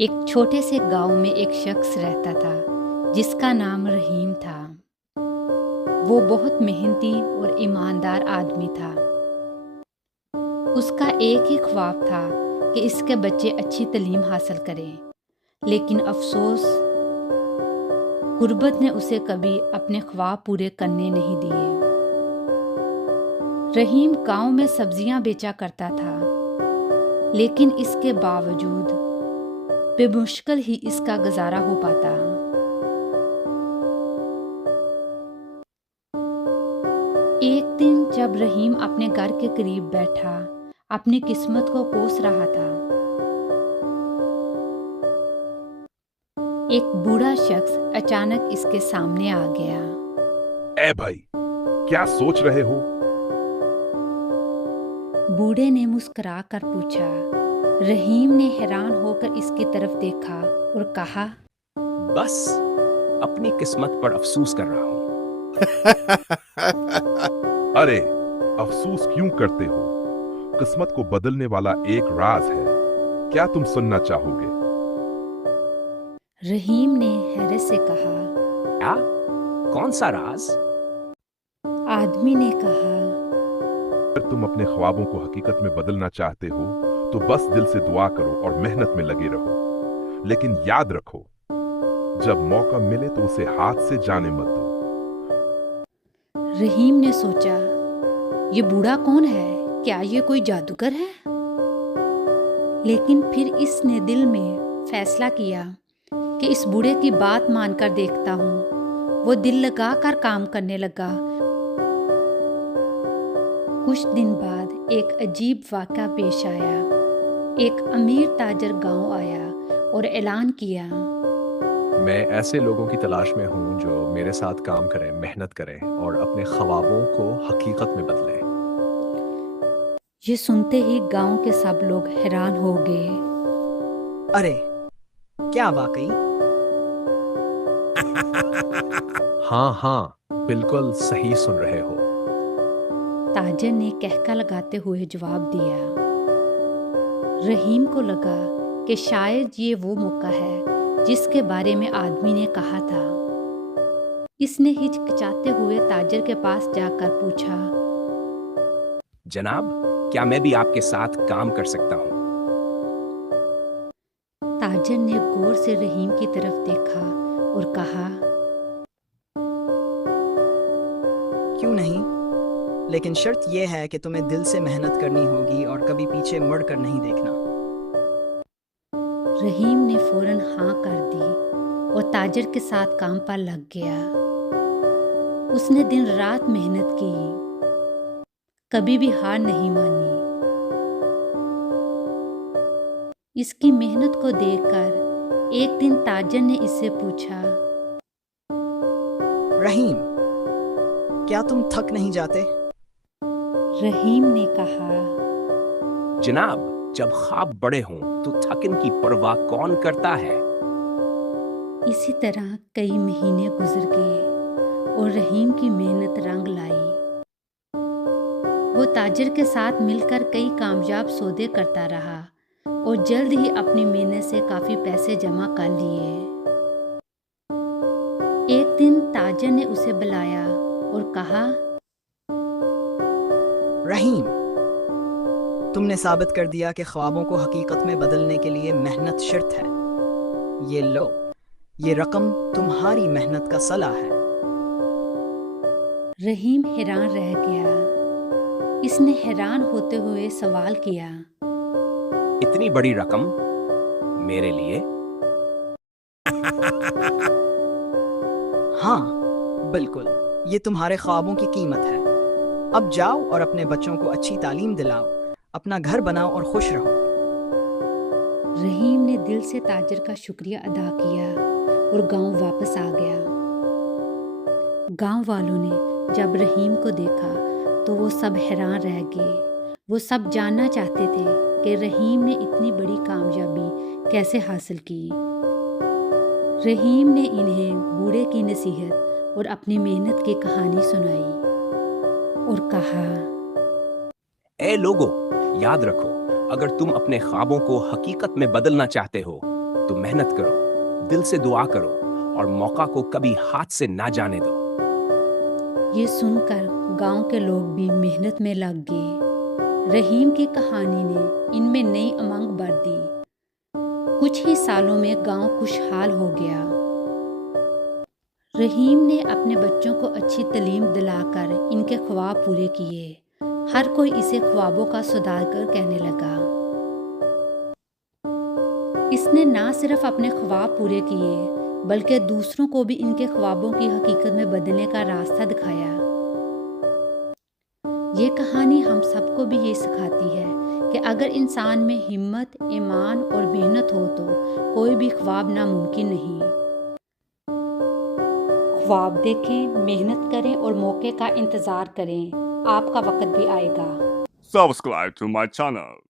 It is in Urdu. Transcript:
ایک چھوٹے سے گاؤں میں ایک شخص رہتا تھا جس کا نام رحیم تھا۔ وہ بہت محنتی اور ایماندار آدمی تھا۔ اس کا ایک ہی خواب تھا کہ اس کے بچے اچھی تعلیم حاصل کریں، لیکن افسوس غربت نے اسے کبھی اپنے خواب پورے کرنے نہیں دیے۔ رحیم گاؤں میں سبزیاں بیچا کرتا تھا، لیکن اس کے باوجود بمشکل ہی اس کا گزارا ہو پاتا۔ ایک دن جب رحیم اپنے گھر کے قریب بیٹھا اپنی قسمت کو کوس رہا تھا، ایک بوڑھا شخص اچانک اس کے سامنے آ گیا۔ اے بھائی، کیا سوچ رہے ہو؟ بوڑھے نے مسکرا کر پوچھا۔ رحیم نے حیران ہو کر اس کی طرف دیکھا اور کہا، بس اپنی قسمت پر افسوس کر رہا ہوں۔ ارے افسوس کیوں کرتے ہو؟ قسمت کو بدلنے والا ایک راز ہے، کیا تم سننا چاہو گے؟ رحیم نے حیرت سے کہا۔ کیا؟ کون سا راز؟ آدمی نے کہا، اگر تم اپنے خوابوں کو حقیقت میں بدلنا چاہتے ہو تو بس دل سے دعا کرو اور محنت میں لگے رہو، لیکن یاد رکھو جب موقع ملے تو اسے ہاتھ سے جانے مت دو۔ رحیم نے سوچا، یہ بوڑھا کون ہے؟ کیا یہ کوئی جادوگر ہے؟ لیکن پھر اس نے دل میں فیصلہ کیا کہ اس بوڑھے کی بات مان کر دیکھتا ہوں۔ وہ دل لگا کر کام کرنے لگا۔ کچھ دن بعد ایک عجیب واقعہ پیش آیا۔ ایک امیر تاجر گاؤں آیا اور اعلان کیا، میں ایسے لوگوں کی تلاش میں ہوں جو میرے ساتھ کام کریں، محنت کریں اور اپنے خوابوں کو حقیقت میں بدلیں۔ یہ سنتے ہی گاؤں کے سب لوگ حیران ہو گئے۔ ارے کیا واقعی؟ ہاں بالکل صحیح سن رہے ہو۔ تاجر نے کہکا لگاتے ہوئے جواب دیا۔ رحیم کو لگا کہ شاید یہ وہ موقع ہے جس کے بارے میں آدمی نے کہا تھا۔ اس نے ہچکچاتے ہوئے تاجر کے پاس جا کر پوچھا، جناب، کیا میں بھی آپ کے ساتھ کام کر سکتا ہوں؟ تاجر نے غور سے رحیم کی طرف دیکھا اور کہا، کیوں نہیں؟ لیکن شرط یہ ہے کہ تمہیں دل سے محنت کرنی ہوگی اور کبھی پیچھے مڑ کر نہیں دیکھنا۔ رحیم نے فوراً ہاں کر دی اور تاجر کے ساتھ کام پر لگ گیا۔ اس نے دن رات محنت کی، کبھی بھی ہار نہیں مانی۔ اس کی محنت کو دیکھ کر ایک دن تاجر نے اس سے پوچھا، رحیم، کیا تم تھک نہیں جاتے؟ رحیم نے کہا، جناب، جب خواب بڑے ہوں تو تھکن کی پرواہ کون کرتا ہے؟ اسی طرح کئی مہینے گزر گئے اور رحیم کی محنت رنگ لائی۔ وہ تاجر کے ساتھ مل کر کئی کامیاب سودے کرتا رہا اور جلد ہی اپنی محنت سے کافی پیسے جمع کر لیے۔ ایک دن تاجر نے اسے بلایا اور کہا، رحیم، تم نے ثابت کر دیا کہ خوابوں کو حقیقت میں بدلنے کے لیے محنت شرط ہے۔ یہ لو، یہ رقم تمہاری محنت کا صلہ ہے۔ رحیم حیران رہ گیا۔ اس نے حیران ہوتے ہوئے سوال کیا، اتنی بڑی رقم میرے لیے؟ ہاں بالکل، یہ تمہارے خوابوں کی قیمت ہے۔ اب جاؤ اور اپنے بچوں کو اچھی تعلیم دلاؤ، اپنا گھر بناؤ اور خوش رہو۔ رحیم نے دل سے تاجر کا شکریہ ادا کیا اور گاؤں واپس آ گیا۔ گاؤں والوں نے جب رحیم کو دیکھا تو وہ سب حیران رہ گئے۔ وہ سب جاننا چاہتے تھے کہ رحیم نے اتنی بڑی کامیابی کیسے حاصل کی۔ رحیم نے انہیں بوڑھے کی نصیحت اور اپنی محنت کی کہانی سنائی اور کہا، اے لوگو، یاد رکھو، اگر تم اپنے خوابوں کو حقیقت میں بدلنا چاہتے ہو تو محنت کرو، دل سے دعا کرو اور موقع کو کبھی ہاتھ سے نہ جانے دو۔ یہ سن کر گاؤں کے لوگ بھی محنت میں لگ گئے۔ رحیم کی کہانی نے ان میں نئی امنگ بھر دی۔ کچھ ہی سالوں میں گاؤں خوشحال ہو گیا۔ رحیم نے اپنے بچوں کو اچھی تعلیم دلا کر ان کے خواب پورے کیے۔ ہر کوئی اسے خوابوں کا سوداگر کہنے لگا۔ اس نے نہ صرف اپنے خواب پورے کیے بلکہ دوسروں کو بھی ان کے خوابوں کی حقیقت میں بدلنے کا راستہ دکھایا۔ یہ کہانی ہم سب کو بھی یہ سکھاتی ہے کہ اگر انسان میں ہمت، ایمان اور محنت ہو تو کوئی بھی خواب ناممکن نہیں۔ خواب دیکھیں، محنت کریں اور موقع کا انتظار کریں۔ آپ کا وقت بھی آئے گا۔ Subscribe to my channel.